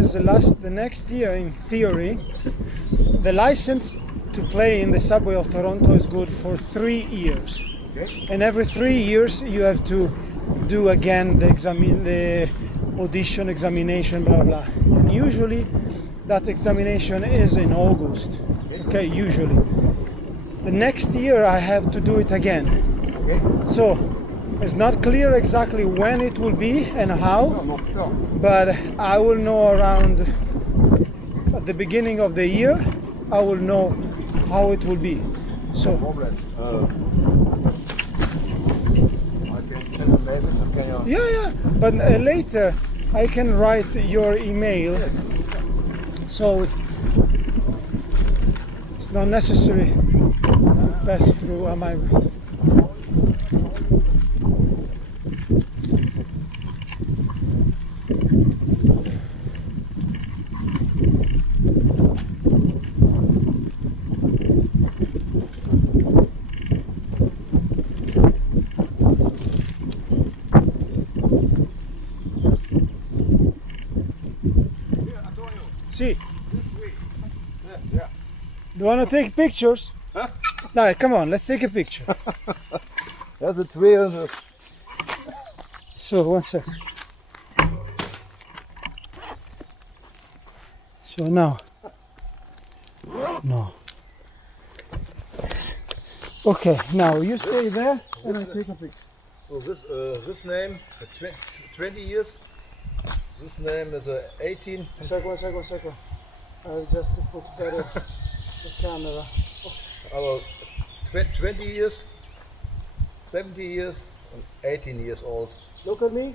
because the next year, in theory, the license to play in the subway of Toronto is good for 3 years. Okay. And every 3 years you have to do again the audition examination, blah blah. And usually that examination is in August. Okay, usually. The next year I have to do it again. Okay. So it's not clear exactly when it will be and how, Not sure. but I will know around at the beginning of the year. I will know how it will be. So Problem. I can send a mail. Can you? yeah, but later I can write your email, so it's not necessary to pass through my. See, Yeah. do you want to take pictures? Huh? No, come on, let's take a picture. There's a tree and a... So, one second. So now, no. Okay, now you stay there and I take a picture. So this name, 20 years. This name is 18. Second. I'll just put better the camera. About 20 years, 70 years, and 18 years old. Look at me.